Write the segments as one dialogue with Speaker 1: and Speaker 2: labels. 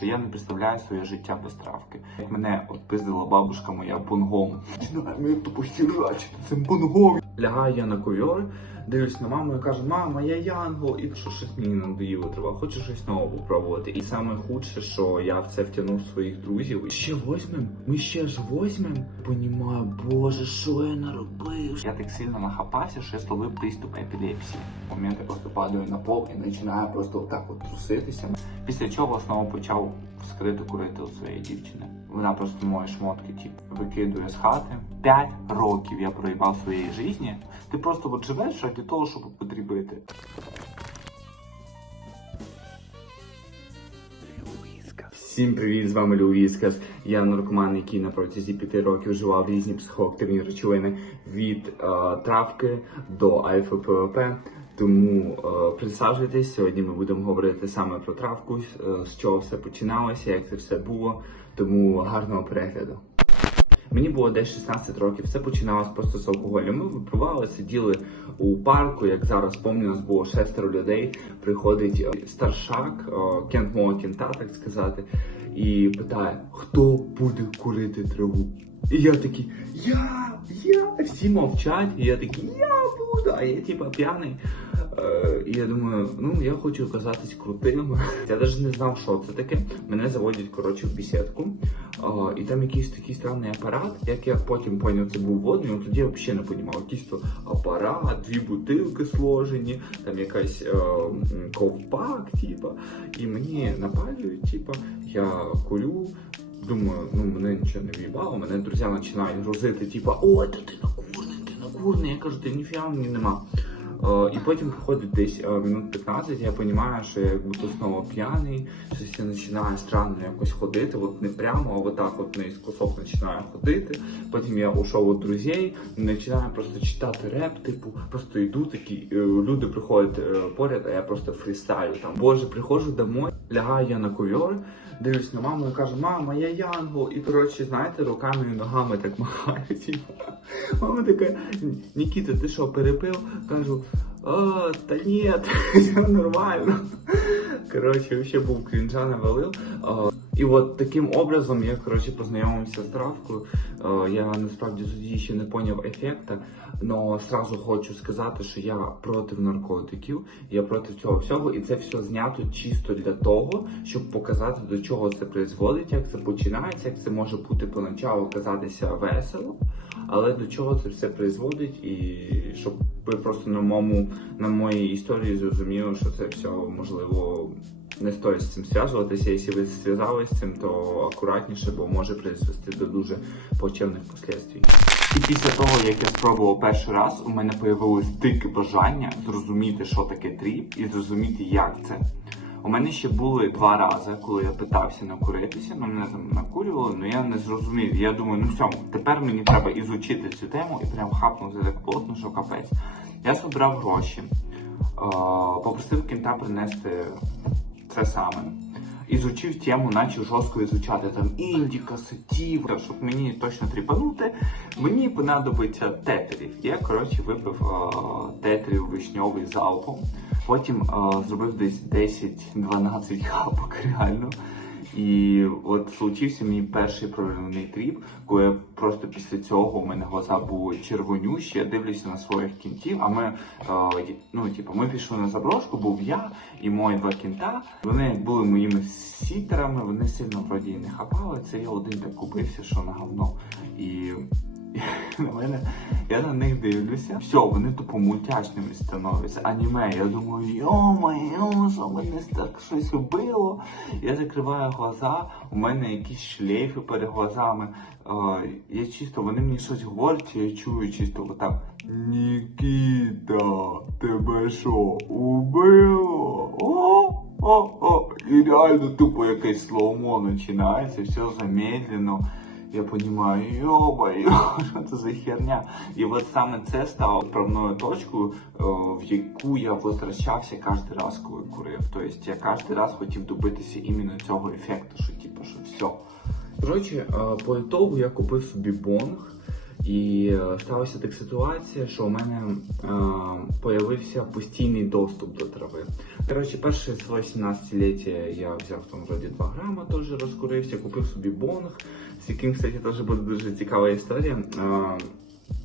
Speaker 1: що я не представляю своє життя без травки. Як мене отпиздила бабушка моя бунгом. Починаємо як тупо хірачити цим бонгом. Лягаю я на ковьор, дивлюсь на маму і кажу, мама, я янгол, і що щось мені надоїло треба, хочу щось нове попробувати. І саме худше, що я в це втягнув своїх друзів. Ще восьмим? Ми ще ж восьмим? Понімаю, боже, що я наробив? Я так сильно нахапався, що я словив приступ епілепсії. В момент я просто падаю на пол і починаю просто отак от труситися. Після чого знову почав скрито курити у своєї дівчини. Вона просто мої шмотки ті викидує з хати. П'ять років я проїбав своєї житті. Ти просто от живеш ради того, щоб потрібити. Всім привіт, з вами Люїскас. Я наркоман, який на протязі п'яти років вживав різні психоактивні речовини від е, травки до АФПВП. Тому е, присаджуйтесь. Сьогодні ми будемо говорити саме про травку, е, з чого все починалося, як це все було. Тому гарного перегляду. Мені було десь 16 років. Все починалося просто з алкоголю. Ми випивали, сиділи у парку. Як зараз пам'ятаю, нас було шестеро людей. Приходить е, старшак, кент мого кента, так сказати, і питає, хто буде курити траву. І я такий, я, я, всі мовчать, і я такий, я буду, а я типа п'яний. Е, І я думаю, ну я хочу казатись крутим. Я навіть не знав, що це таке. Мене заводять коротше в бесідку. Е, І там якийсь такий странний апарат. Як я потім поняв, це був водний, тоді я взагалі не розумів. Якийсь то апарат, дві бутилки сложені, там якась е, ковпак, типа. І мені напалюють, типа, я курю. Думаю, ну мене нічого не в'їбало, мене друзі починають грузити, типа, ой, та ти накурний, ти накурний. Я кажу, ти ніфіга мені нема. Е, і потім проходить десь е, минут 15, я розумію, що я як будто знову п'яний, щось я починаю странно якось ходити, от не прямо, а отак от наискосок починаю ходити. Потім я ушов від друзей, починаю просто читати реп, типу, просто йду такі, е, люди приходять поряд, а я просто фрістайлю там. Боже, приходжу домой, лягаю я на ковьор, дивлюсь на маму і кажу, мама, я янгол. І коротше, знаєте, руками і ногами так махаю. Типу. Мама така, Нікіта, ти що, перепив? Кажу, а, та ні, все нормально. Коротше, взагалі був крінжа навалив. І от таким образом я коротше познайомився з травкою. Я насправді тоді ще не поняв ефекта, але сразу хочу сказати, що я проти наркотиків, я проти цього всього, і це все знято чисто для того, щоб показати до чого це призводить, як це починається, як це може бути поначалу казатися весело, але до чого це все призводить, і щоб ви просто на моєму на моїй історії зрозуміли, що це все можливо не стоїть з цим зв'язуватися. Якщо ви зв'язались з цим, то акуратніше, бо може призвести до дуже плачевних последствій. І після того, як я спробував перший раз, у мене появилось дике бажання зрозуміти, що таке тріп, і зрозуміти, як це. У мене ще були два рази, коли я питався накуритися, ну мене там накурювали, але я не зрозумів. Я думаю, ну все, тепер мені треба ізучити цю тему і прям хапнути так плотно, що капець. Я збирав гроші, е, попросив кінта принести це саме. Ізучив тему, наче жорстко ізучати там індіка, сатів, щоб мені точно тріпанути, мені понадобиться тетерів. Я коротше випив е, тетерів вишньовий залпом. Потім е, зробив десь 10-12 хапок реально. І от случився мій перший проривний тріп, коли я просто після цього у мене глаза були червонющі, я дивлюся на своїх кінтів, а ми, е, ну, типу, ми пішли на заброшку, був я і мої два кінта. Вони були моїми сітерами, вони сильно вроді не хапали. Це я один так купився, що на говно. І мене, я на них дивлюся. Все, вони тупо мультяшними становляться. Аніме. Я думаю, йо-моє, що мене так щось вбило. Я закриваю глаза, у мене якісь шлейфи перед глазами. Е, я чисто, вони мені щось говорять, я чую чисто отак. Нікіта, тебе що, убило? О, о, о. І реально тупо якесь слоумо починається, все замедлено. Я понимаю, йобай, що це за херня. І от саме це стало відправною точкою, е, в яку я возвращався кожен раз, коли курив. Тобто я кожен раз хотів добитися іменно цього ефекту, що типу, що все. Коротше, е, по ітогу я купив собі бонг. І е, сталася така ситуація, що у мене е, появився постійний доступ до трави. Коротше, перше своє 17-ліття я взяв там вроді 2 грама, теж розкурився, купив собі бонг, з яким, кстати, теж буде дуже цікава історія. Е,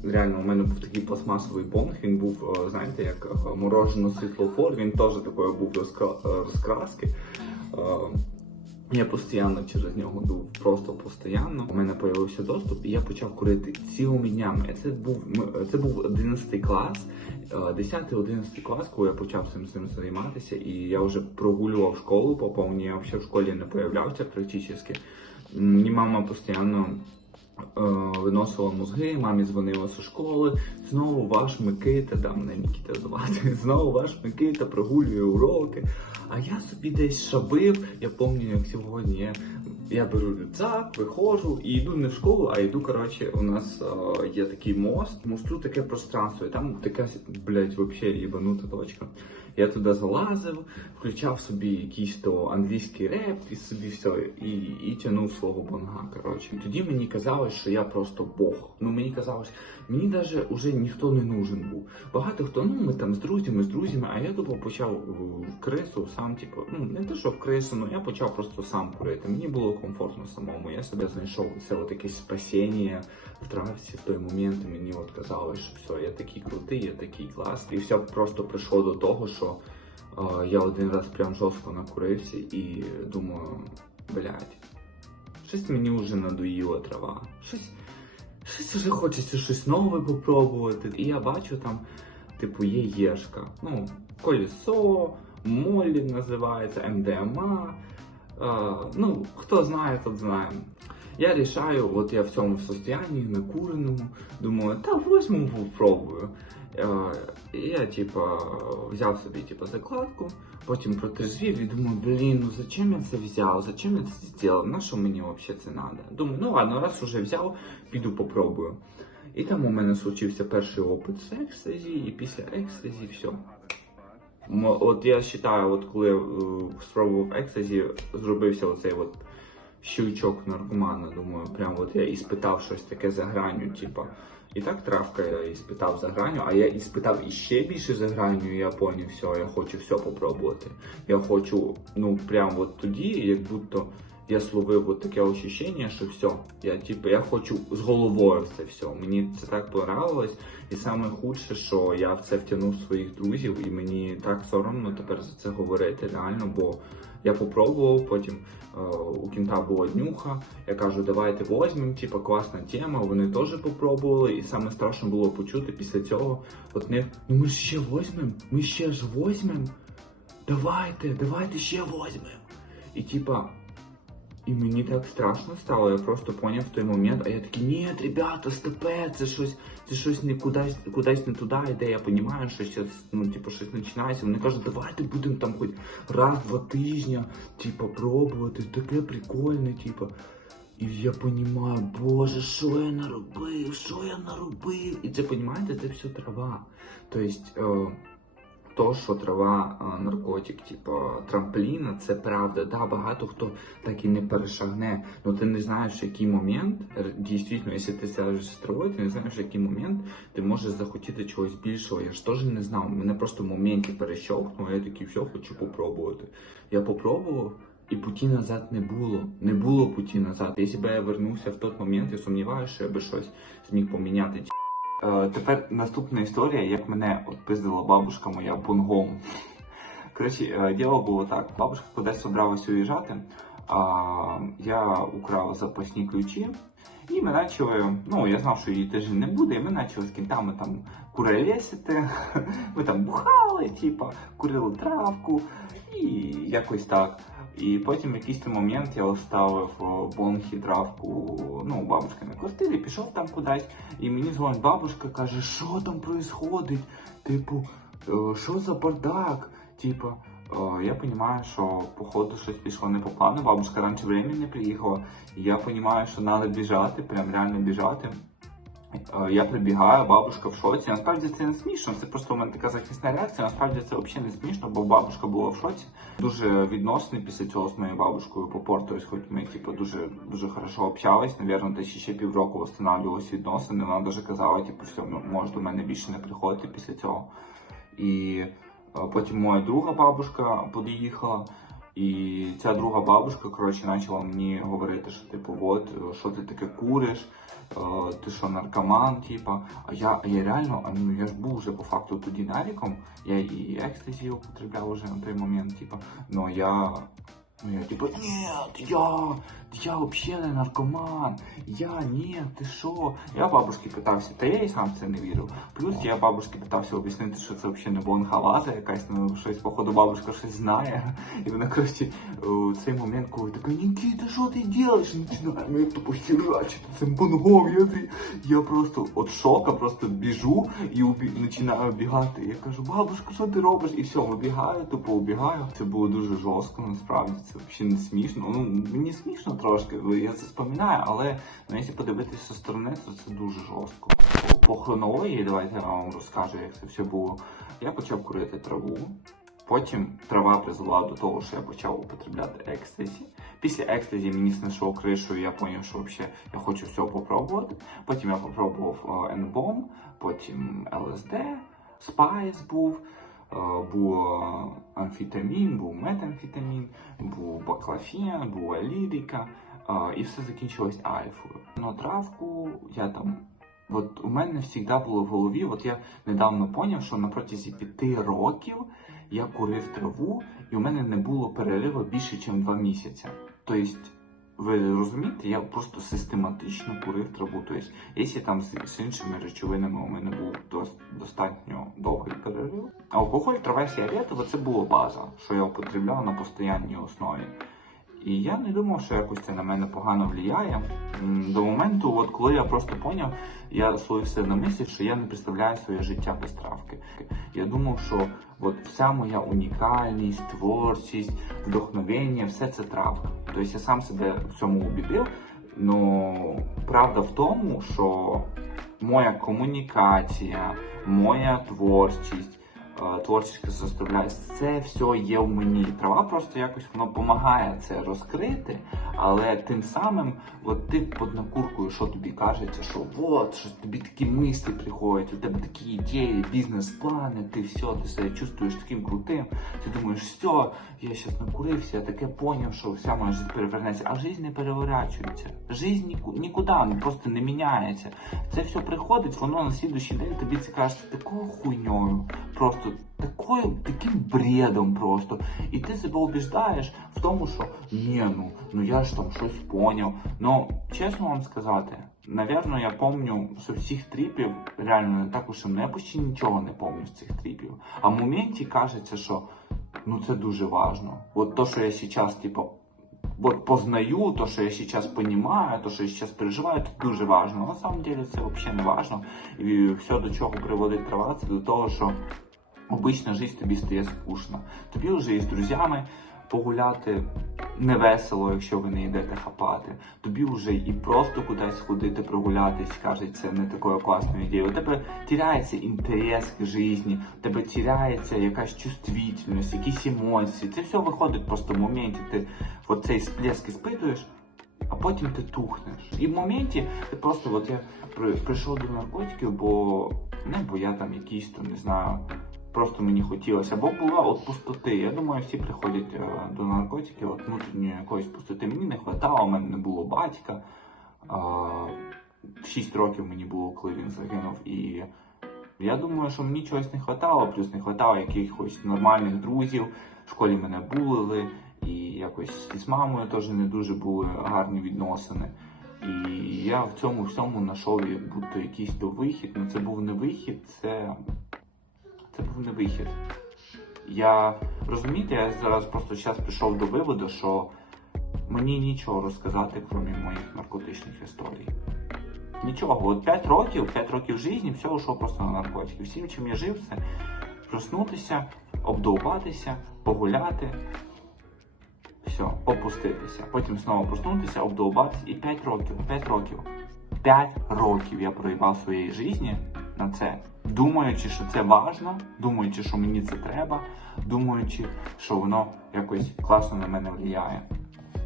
Speaker 1: Реально, у мене був такий пластмасовий бонг, він був, е, знаєте, як е, морожено світлофор, він теж такої був розкра- розкраски. Я постійно через нього дув, просто постійно. У мене з'явився доступ, і я почав курити цілими днями. Це був це був 11 клас, 10-11 клас, коли я почав цим цим займатися, і я вже прогулював школу по повній, я взагалі в школі не появлявся практично. Мені мама постійно е, виносила мозги, мамі дзвонила зі школи. Знову ваш Микита, там не Нікіта звати, знову ваш Микита прогулює уроки. А я собі десь шабив. Я пам'ятаю, як сьогодні я, я беру рюкзак, виходжу і йду не в школу, а йду. Коротше, у нас е, є такий мост, мосту таке пространство, і там така, блядь, взагалі їбанута точка. Я туди залазив, включав собі якийсь то англійський реп і собі все, і, і тянув свого бонга. Коротше. Тоді мені казалось, що я просто Бог. Ну мені казалось, мені навіть уже ніхто не нужен був. Багато хто, ну ми там з друзями, з друзями, а я тупо почав е, в крису сам, типу, ну не те, що в крису, ну я почав просто сам курити. Мені було комфортно самому. Я себе знайшов це от якесь спасіння в травці в той момент. Мені от казалось, що все, я такий крутий, я такий класний. І все просто прийшло до того, що е, я один раз прям жорстко накурився і думаю, блядь, щось мені вже надоїла трава. Щось. Щось вже хочеться щось нове попробувати. І я бачу там, типу, є єшка. Ну, колесо, молі називається, МДМА. Е, ну, хто знає, тот знає. Я рішаю, от я в цьому состоянні, накуреному, думаю, та возьму, попробую. І я, типа, взяв собі типа, закладку, потім протрезвів і думаю, блін, ну зачем я це взяв? Зачем я це зробив? На що мені взагалі це треба? Думаю, ну ладно, раз уже взяв, піду попробую. І там у мене случився перший опит з екстазі, і після екстазі все. От я вважаю, от коли я е, спробував екстазі, зробився оцей от щелчок наркомана. Думаю, прям от я іспитав щось таке за гранню, типа. І так травка я іспитав за гранню, а я іспитав іще більше за гранню, і я поняв, все, я хочу все попробувати. Я хочу, ну прям от тоді, як будто я словив от таке ощущення, що все, я типу, я хочу з головою це все. Мені це так понравилось. І саме худше, що я в це втягнув своїх друзів, і мені так соромно тепер за це говорити, реально, бо я попробував, потім е, у кінта була днюха. Я кажу, давайте возьмемо, типа класна тема. Вони теж попробували, і саме страшно було почути після цього от них, ну ми ж ще возьмемо, ми ще ж возьмемо. Давайте, давайте ще возьмемо. І типа. І мені так страшно стало, я просто поняв в той момент, а я такий, ні, ребята, стопе, це щось, це щось не кудись, кудись не туди йде. Я розумію, що зараз, ну, типу, щось починається. Вони кажуть, давайте будемо там хоч раз-два тижні, типу, пробувати, таке прикольне, типу. І я розумію, боже, що я наробив, що я наробив. І це, розумієте, це все трава. Тобто, то, що трава наркотик, типу трампліна, це правда. Да, багато хто так і не перешагне. Ну ти не знаєш, в який момент, дійсно, якщо ти сядеш з травою, ти не знаєш, в який момент ти можеш захотіти чогось більшого. Я ж теж не знав. Мене просто в моменті перещовхнуло, я такий, все, хочу попробувати. Я попробував. І путі назад не було. Не було путі назад. Якщо б я вернувся в той момент, я сумніваюся, що я би щось зміг поміняти. Е, тепер наступна історія, як мене отпиздила бабушка моя бунгом. Коротше, е, діло було так. Бабушка кудись собралась уїжджати, а я украв запасні ключі. І ми почали, ну я знав, що її теж не буде, і ми почали з кінтами там курелесити. Ми там бухали, типа, курили травку і якось так. І потім в якийсь момент я оставив о, бонхі травку, ну, у на квартирі, пішов там кудись, і мені дзвонить бабушка, каже, що там происходить? Типу, «Е, що за бардак? Типу, е, я розумію, що походу щось пішло не по плану. Бабушка раніше времени приїхала. Я розумію, що треба біжати, прям реально біжати. Е, Я прибігаю, бабушка в шоці. Насправді це не смішно, це просто у мене така захисна реакція. Насправді це взагалі не смішно, бо бабушка була в шоці. Дуже відносини після цього з моєю бабушкою попортились, хоч ми типу, дуже дуже хорошо общались. Навірно, десь ще півроку встановлювалися відносини. Вона даже казала, типу, що ну, може до мене більше не приходити після цього. І е, потім моя друга бабушка під'їхала. І ця друга бабушка, коротше, почала мені говорити, що типу, от, що ти таке куриш, е, ти що наркоман, типа. А я, а я реально, а, ну я ж був вже по факту тоді навіком, я і екстазі употребляв уже на той момент, типа, но я. Ну я типа, нет, я, я вообще не наркоман, я, нет, ти що? Я бабушки питався, та я і сам це не вірив. Плюс я бабушки питався об'яснити, що це взагалі не бонхалаза якась, ну щось, походу, бабушка щось знає. І вона, коротше, у цей момент, коли така, Нікіта, що ти робиш? Починає мене тупо херачити цим бонгом. Я, я просто от шока просто біжу і убі... починаю бігати. Я кажу, бабушка, що ти робиш? І все, вибігаю, тупо убігаю. Це було дуже жорстко, насправді. Це взагалі не смішно. Ну, мені смішно трошки, я це споминаю, але ну, якщо подивитися зі сторони, то це дуже жорстко. По, хронології, давайте я вам розкажу, як це все було. Я почав курити траву. Потім трава призвела до того, що я почав употребляти екстазі. Після екстазі мені знайшло кришу, і я зрозумів, що взагалі я хочу все попробувати. Потім я попробував е, N-bomb, потім ЛСД, Спайс був, був е, амфетамін, був метамфетамін, був баклафен, була лірика, е, і все закінчилось альфою. На травку я там. От у мене завжди було в голові, от я недавно поняв, що на протязі п'яти років я курив траву, і у мене не було перериву більше, ніж два місяці. Тобто, ви розумієте, я просто систематично курив траву. Тобто, якщо там з, іншими речовинами у мене був дос, достатньо довгий перерив. Алкоголь, трава і це була база, що я употребляв на постійній основі. І я не думав, що якось це на мене погано впливає. До моменту, от коли я просто поняв, я словився на мислі, що я не представляю своє життя без травки. Я думав, що от вся моя унікальність, творчість, вдохновення, все це травка. Тобто я сам себе в цьому убідив. Ну правда в тому, що моя комунікація, моя творчість, е, творчість це все є в мені. Трава просто якось воно допомагає це розкрити, але тим самим, от ти під накуркою, що тобі кажеться, що от, що тобі такі мислі приходять, у тебе такі ідеї, бізнес-плани, ти все, ти себе чувствуєш таким крутим. Ти думаєш, все, я зараз накурився, я таке поняв, що вся моя життя перевернеться, а життя не переворачується. Ніку- нікуди ну, просто не міняється. Це все приходить, воно на слідуючий день тобі це кажеться такою хуйньою, просто такою, таким бредом просто. І ти себе убіждаєш в тому, що ні, ну, ну я ж там щось поняв. Ну, чесно вам сказати, Навірно, я пам'ятаю з всіх тріпів, реально не так уж і я почти нічого не пам'ятаю з цих тріпів. А в моменті кажеться, що ну це дуже важно. От то, що я зараз, типу, от познаю, то, що я зараз розумію, то, що я зараз переживаю, це дуже важно. На самом деле це взагалі не важно. І все, до чого приводить трава, це до того, що обична життя тобі стає скучно. Тобі вже із друзями погуляти не весело, якщо ви не йдете хапати. Тобі вже і просто кудись ходити, прогулятись, кажеться не такою класною ідеєю. У тебе тіряється інтерес к житті, у тебе тіряється якась чувствительність, якісь емоції. Це все виходить просто в моменті. Ти от цей сплеск іспитуєш, а потім ти тухнеш. І в моменті ти просто, от я прийшов до наркотиків, бо не бо я там якийсь там, не знаю. Просто мені хотілося, або була от пустоти. Я думаю, всі приходять е, до наркотиків, от внутрішньої якоїсь пустоти. Мені не вистачало, у мене не було батька. 6 років мені було, коли він загинув. І я думаю, що мені чогось не вистачало, плюс не вистачало якихось нормальних друзів. В школі мене булили, і якось з мамою теж не дуже були гарні відносини. І я в цьому всьому знайшов як будто якийсь то вихід. Ну це був не вихід, це це був не вихід. Я розумієте, я зараз просто зараз прийшов до виводу, що мені нічого розказати, крім моїх наркотичних історій. Нічого, от 5 років, 5 років житті, все йшло просто на наркотики. Всім, чим я жив, це проснутися, обдовбатися, погуляти, все, попуститися. Потім знову проснутися, обдовбатися. І 5 років, 5 років, 5 років я проїбав своєї житті на це, думаючи, що це важно, думаючи, що мені це треба, думаючи, що воно якось класно на мене впливає.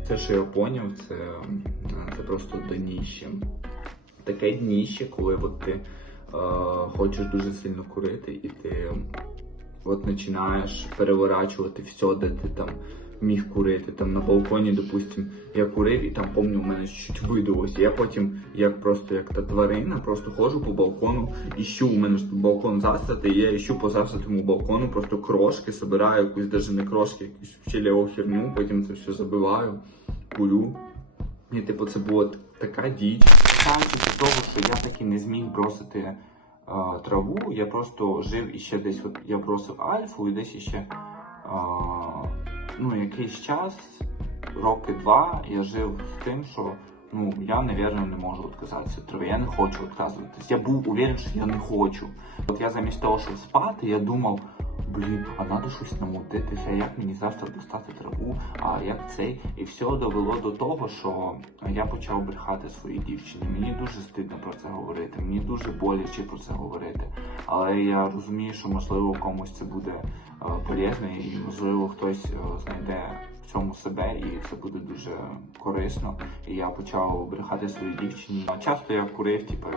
Speaker 1: Те, що я поняв, це, це просто дніще. Таке дніще, коли от ти е, хочеш дуже сильно курити, і ти от починаєш переворачувати все, де ти там міг курити. Там на балконі, допустим, я курив і там помню, у мене чуть видалося. Я потім, як просто як та тварина, просто ходжу по балкону, іщу, у мене ж балкон засратий, і я іщу по засратому балкону, просто крошки, собираю якусь даже не крошки, якусь вчеляву херню, потім це все забиваю, курю. І типу це була така діч. Кажучи того, що я таки не зміг бросити е, траву, я просто жив іще десь. От я бросив альфу і десь іще е, ну, якийсь час, роки два, я жив з тим, що ну я, напевно, не можу відказатися від трави. Я не хочу відказуватись. Я був уверен, що я не хочу. От я замість того, щоб спати, я думав. Блін, а треба щось намутитися, як мені завтра достати траву, а як цей. І все довело до того, що я почав брехати своїй дівчині. Мені дуже стидно про це говорити, мені дуже боляче про це говорити. Але я розумію, що можливо комусь це буде е, і можливо хтось е, знайде в цьому себе, і це буде дуже корисно. І я почав брехати своїй дівчині. Часто я курив, типу,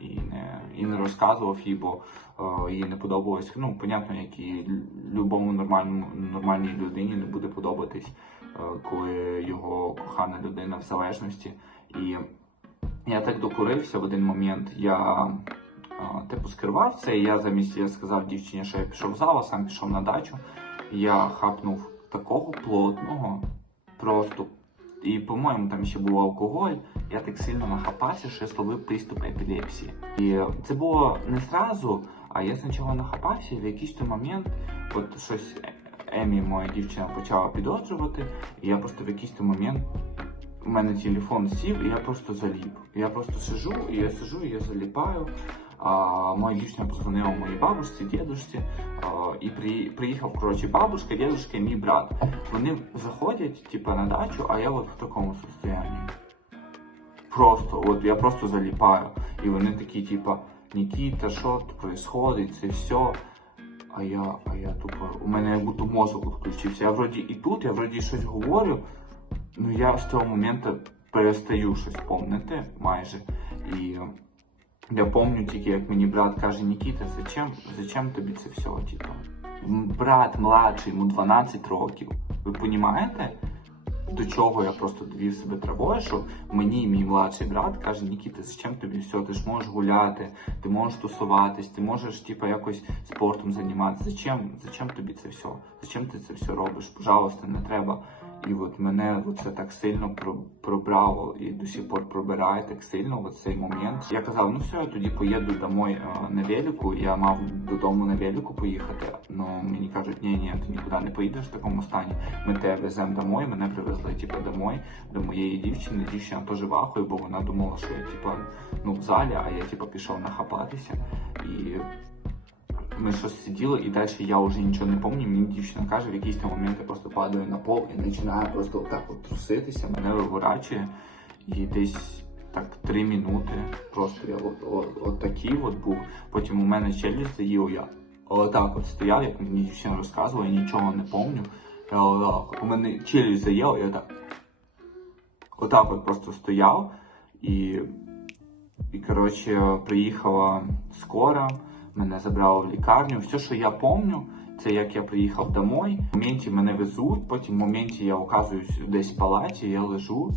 Speaker 1: і не, і не розказував їй, бо е, їй не подобалось. Ну, понятно, як і любому нормальному нормальній людині не буде подобатись, е, коли його кохана людина в залежності. І я так докурився в один момент. Я е, типу скривав це, і я замість я сказав дівчині, що я пішов в зал, а сам пішов на дачу. Я хапнув такого плотного, просто. І, по-моєму, там ще був алкоголь. Я так сильно нахапався, що я словив приступ епілепсії. І це було не зразу, а я спочатку нахапався, і в якийсь той момент, от щось Емі, моя дівчина, почала підозрювати, і я просто в якийсь той момент у мене телефон сів, і я просто заліп. Я просто сижу, і я сижу, і я заліпаю. А, моя дівчина позвонила моїй бабусі, дідусі, і при, приїхав, коротше, бабушка, дідушка і мій брат. Вони заходять, типа, на дачу, а я от в такому состоянии. Просто, от я просто заліпаю. І вони такі, типа, Нікіта, що тут происходить, це все. А я, а я тупо, у мене як будто мозок відключився. Я вроді і тут, я вроді щось говорю, ну я з того моменту перестаю щось помнити майже. І я пам'ятаю тільки, як мені брат каже, Нікіта, зачем, зачем тобі це все? Типа, М, брат младший, йому 12 років. Ви розумієте? До чого я просто довів себе травою, що мені мій младший брат каже, Нікіта, зачем тобі все? Ти ж можеш гуляти, ти можеш тусуватись, ти можеш типа якось спортом займатися. Зачем, зачем тобі це все? Зачем ти це все робиш? Пожалуйста, не треба. І от мене це так сильно про- пробрало і до сих пор пробирає так сильно в цей момент. Я казав, ну все, я тоді поїду домой на велику. Я мав додому на велику поїхати. Ну мені кажуть, ні, ні, ти нікуди не поїдеш в такому стані. Ми тебе веземо домой. Мене привезли типу, домой до моєї дівчини. Дівчина теж вахує, бо вона думала, що я типу, ну в залі, а я типу, пішов нахапатися. І ми щось сиділи, і далі я вже нічого не пам'ятаю. Мені дівчина каже, в якийсь момент я просто падаю на пол і починаю просто отак от труситися, мене виворачує. І десь так три минути. Просто я от, от, от такий от був. Потім у мене челюсть заїв, я отак от стояв, як мені дівчина розказувала, я нічого не пам'ятаю. У мене челюсть заїв, я так. Отак от просто стояв і і коротше приїхала скора, мене забрали в лікарню. Все, що я пам'ятаю, це як я приїхав домой. В моменті мене везуть, потім в моменті я оказуюсь десь в палаті, я лежу.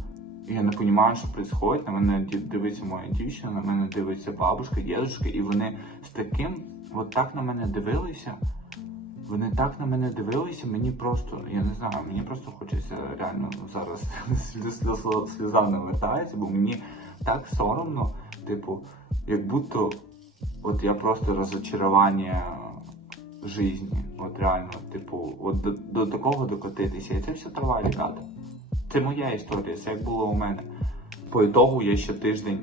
Speaker 1: І я не розумію, що відбувається. На мене дивиться моя дівчина, на мене дивиться бабушка, дідушка, і вони з таким, от так на мене дивилися. Вони так на мене дивилися, мені просто, я не знаю, мені просто хочеться реально зараз сльоза сльоза навертається, бо мені так соромно, типу, як будто от я просто розочарування житті. От реально, типу, от до, до такого докотитися. І це все трава, ребята. Це моя історія, це як було у мене. По ітогу я ще тиждень.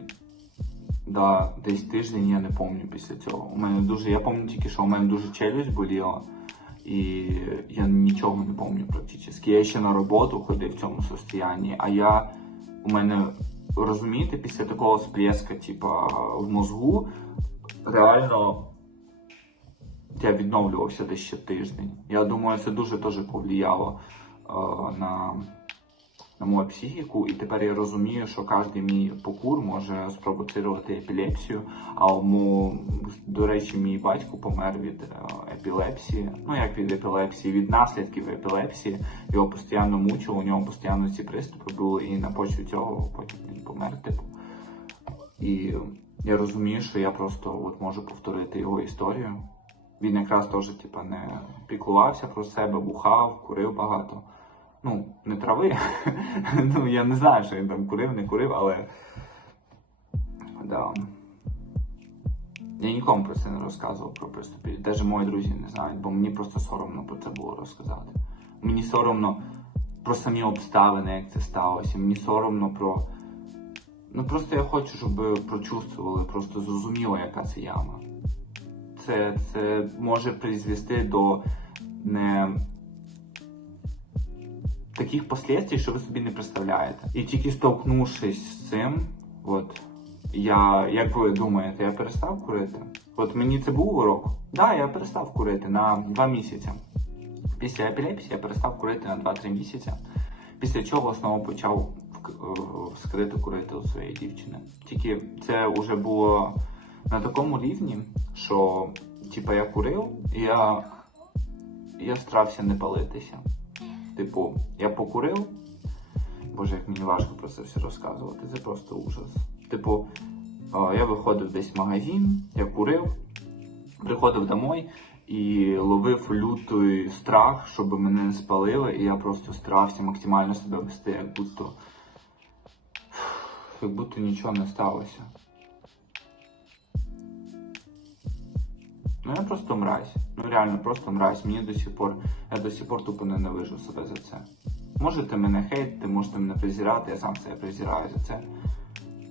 Speaker 1: Да, десь тиждень я не пам'ятаю після цього. У мене дуже, я пам'ятаю тільки, що у мене дуже челюсть боліла, і я нічого не пам'ятаю практично. Я ще на роботу ходив в цьому состоянні, а я у мене розумієте, після такого сплеска, типа в мозгу, реально я відновлювався десь ще тиждень. Я думаю, це дуже теж повлияло е, на, на мою психіку, і тепер я розумію, що кожен мій покур може спровоцирувати епілепсію. А мо, до речі, мій батько помер від е, епілепсії. Ну як від епілепсії, від наслідків епілепсії. Його постійно мучило, у нього постійно ці приступи були, і на почві цього потім він помер. Типу. І я розумію, що я просто от можу повторити його історію. Він якраз теж типа, не піклувався про себе, бухав, курив багато. Ну, не трави. ну, я не знаю, що він там курив, не курив, але. Да. Я нікому про це не розказував про приступи. Навіть мої друзі не знають, бо мені просто соромно про це було розказати. Мені соромно про самі обставини, як це сталося. Мені соромно про. Ну просто я хочу, щоб прочувствували, просто зрозуміло, яка це яма. Це, це може призвести до не таких последствий, що ви собі не представляєте. І тільки столкнувшись з цим, от я, як ви думаєте, я перестав курити? От мені це був урок. Так, да, я перестав курити на 2 місяці. Після епілепсії я перестав курити на 2-3 місяці. Після чого знову почав скрито курити у своєї дівчини. Тільки це вже було на такому рівні, що типа я курив, і я, я старався не палитися. Типу, я покурив. Боже, як мені важко про це все розказувати, це просто ужас. Типу, я виходив десь в магазин, я курив, приходив домой і ловив лютий страх, щоб мене не спалили, і я просто старався максимально себе вести, як будто, як будто нічого не сталося. Ну я просто мразь. Ну реально просто мразь. Мені до сих пор, я до сих пор тупо ненавижу себе за це. Можете мене хейтити, можете мене презирати, я сам себе презираю за це.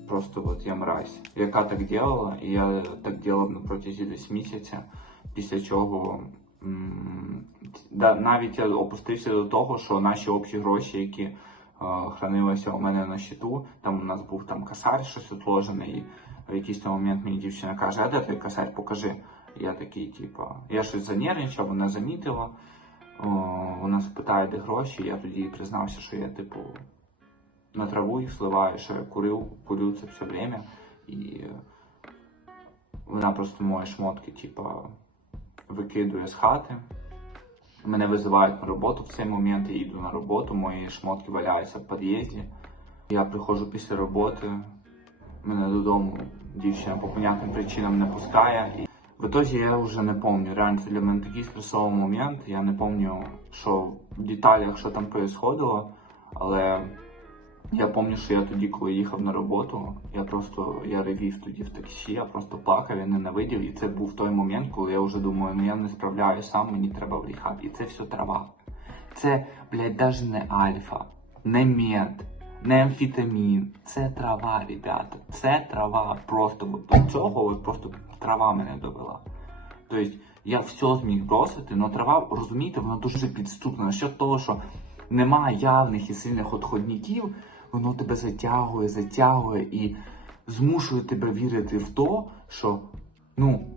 Speaker 1: Просто от я мразь, яка так делала, і я так делав на протязі десь місяця, після чого м, да, навіть я опустився до того, що наші общі гроші, які е, хранилися у мене на щиту, там у нас був там косарь щось отложений, і в якийсь момент мені дівчина каже, а де той косарь, покажи. Я такий, типа, я щось занервничав, вона замітила. Вона спитає, де гроші, я тоді признався, що я, типу, на траву їх сливаю, що я курив, курю це все время. І вона просто мої шмотки, типа, викидує з хати. Мене визивають на роботу в цей момент, я йду на роботу, мої шмотки валяються в під'їзді. Я приходжу після роботи, мене додому дівчина по понятним причинам не пускає. І в ітозі я вже не пам'ятаю. Реально це для мене такий стресовий момент. Я не пам'ятаю, що в деталях що там відбувалося, але я пам'ятаю, що я тоді, коли їхав на роботу, я просто я ревів тоді в таксі, я просто плакав, я ненавидів. І це був той момент, коли я вже думаю, ну я не справляюсь сам, мені треба в рехаб. І це все трава. Це, блядь, навіть не альфа, не мед, не амфетамін. Це трава, ребята. Це трава. Просто до цього просто трава мене довела. Тобто я все зміг бросити, але трава, розумієте, вона дуже підступна. Що того, що немає явних і сильних отходників, воно тебе затягує, затягує і змушує тебе вірити в то, що ну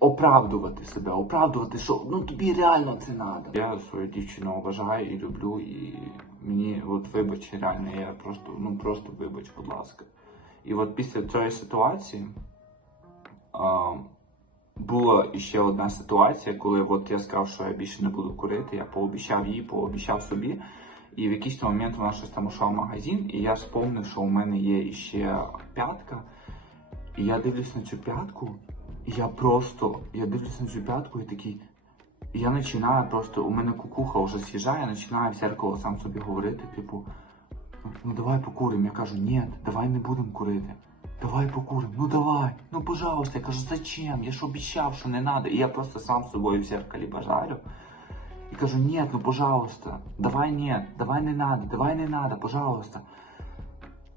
Speaker 1: оправдувати себе, оправдувати, що ну тобі реально це треба. Я свою дівчину вважаю і люблю, і мені от вибач, реально, я просто, ну просто вибач, будь ласка. І от після цієї ситуації а, була ще одна ситуація, коли от я сказав, що я більше не буду курити, я пообіцяв їй, пообіцяв собі. І в якийсь момент вона щось там ушла в магазин, і я спомнив, що у мене є ще п'ятка. І я дивлюсь на цю п'ятку, і я просто, я дивлюсь на цю п'ятку і такий. Я починаю просто, у мене кукуха вже з'їжджає, я починаю в зеркало сам собі говорити, типу, ну давай покуримо. Я кажу, ні, давай не будемо курити. Давай покуримо, ну давай, ну пожалуйста. Я кажу, зачем? Я ж обіцяв, що не треба. І я просто сам собою в зеркалі бажаю. І кажу, нет, ну пожалуйста, давай нет, давай не надо, давай не надо, пожалуйста.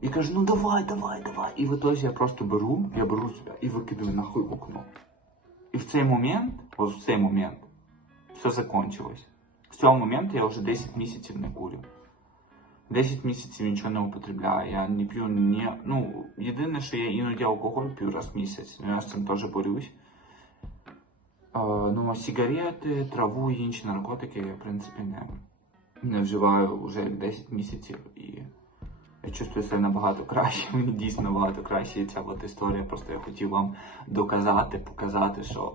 Speaker 1: І кажу, ну давай, давай, давай. І в итоге я просто беру, я беру себе і викидаю нахуй в окно. І в цей момент, от в цей момент, все закончилось. З цього моменту я вже 10 місяців не курю. 10 місяців нічого не употребляю. Я не п'ю ні. Ну, єдине, що я іноді алкоголь п'ю раз в місяць. Ну, я з цим теж борюсь. Ну, а сигарети, траву і інші наркотики я, в принципі, не, не вживаю вже 10 місяців і я чувствую себе набагато краще. Мені дійсно набагато краще. Ця от історія. Просто я хотів вам доказати, показати, що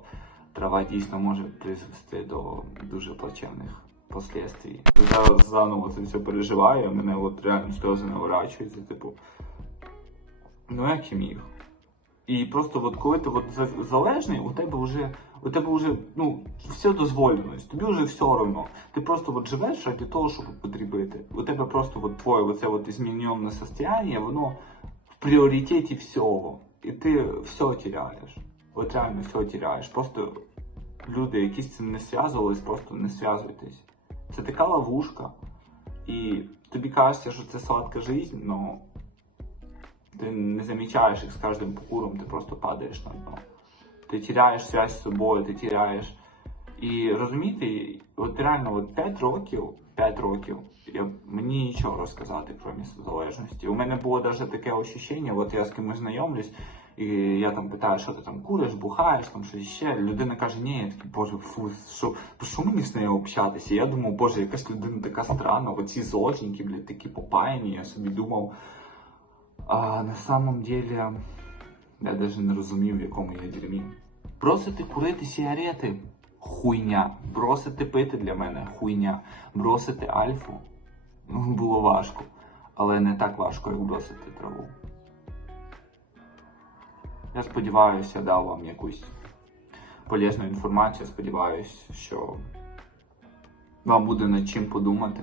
Speaker 1: трава дійсно може призвести до дуже плачевних последствий. Зараз заново це все переживаю, мене от реально сльози наворачуються, типу. Ну як я міг? І просто от коли ти от залежний, у тебе вже у тебе вже ну все дозволено, тобі вже все одно. Ти просто от живеш ради того, щоб потребити. У тебе просто от твоє оце от змінюване состояние, воно в пріоритеті всього. І ти все теряєш. От реально все теряєш. Просто люди, які з цим не зв'язувались, просто не зв'язуйтесь. Це така ловушка. І тобі кажеться, що це сладка жизнь, але ти не замічаєш їх з кожним покуром, ти просто падаєш на дно. Ти теряєш связь з собою, ти теряєш. І розумієте, от реально, от 5 років, 5 років, я, мені нічого розказати про залежності. У мене було навіть таке ощущення, от я з кимось знайомлюсь, і я там питаю, що ти там куриш, бухаєш, там щось ще. Людина каже, ні, я такий, боже, фу, що, про що мені з нею общатися? Я думав, боже, якась людина така странна, оці злочинки, блядь, такі попаяні, я собі думав. А на самом деле, я даже не розумів, в якому я дерьмі. Бросити курити сигарети хуйня. Бросити пити для мене хуйня. Бросити альфу ну, було важко. Але не так важко, як бросити траву. Я сподіваюся, дав вам якусь полезну інформацію. Сподіваюся, що вам буде над чим подумати.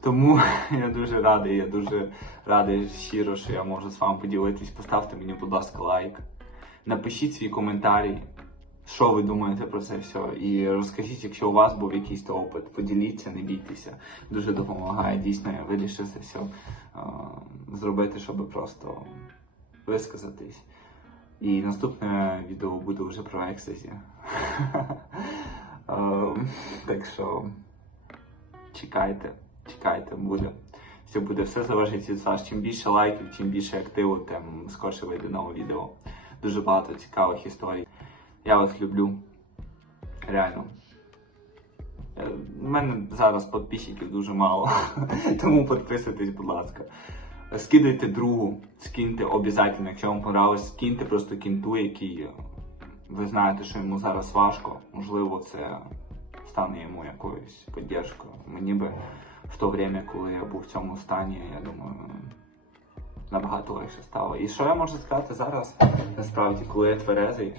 Speaker 1: Тому я дуже радий, я дуже радий щиро, що я можу з вами поділитись. Поставте мені, будь ласка, лайк. Напишіть свій коментарі, що ви думаєте про це все. І розкажіть, якщо у вас був якийсь то опит, поділіться, не бійтеся. Дуже допомагає дійсно я вирішив це все зробити, щоб просто висказатись. І наступне відео буде вже про екстазі. Так що чекайте, чекайте, буде. Все буде, все залежить від вас. Чим більше лайків, чим більше активу, тим скорше вийде нове відео. Дуже багато цікавих історій. Я вас люблю. Реально. Е, У мене зараз підписчиків дуже мало, тому підписуйтесь, будь ласка. Скидайте другу, скиньте обов'язково, якщо вам понравилось, скиньте просто кінту, який е, ви знаєте, що йому зараз важко. Можливо, це стане йому якоюсь підтримкою. Мені би в то время, коли я був в цьому стані, я думаю, набагато легше стало. І що я можу сказати зараз, насправді, коли я тверезий,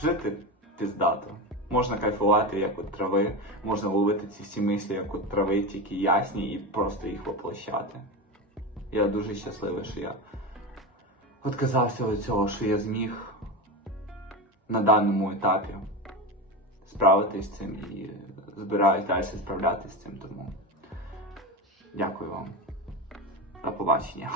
Speaker 1: жити піздато. Можна кайфувати, як от трави, можна ловити ці всі мислі, як от трави, тільки ясні, і просто їх воплощати. Я дуже щасливий, що я відказався від цього, що я зміг на даному етапі справитись з цим і збираюсь далі справлятися з цим. Тому дякую вам. До побачення.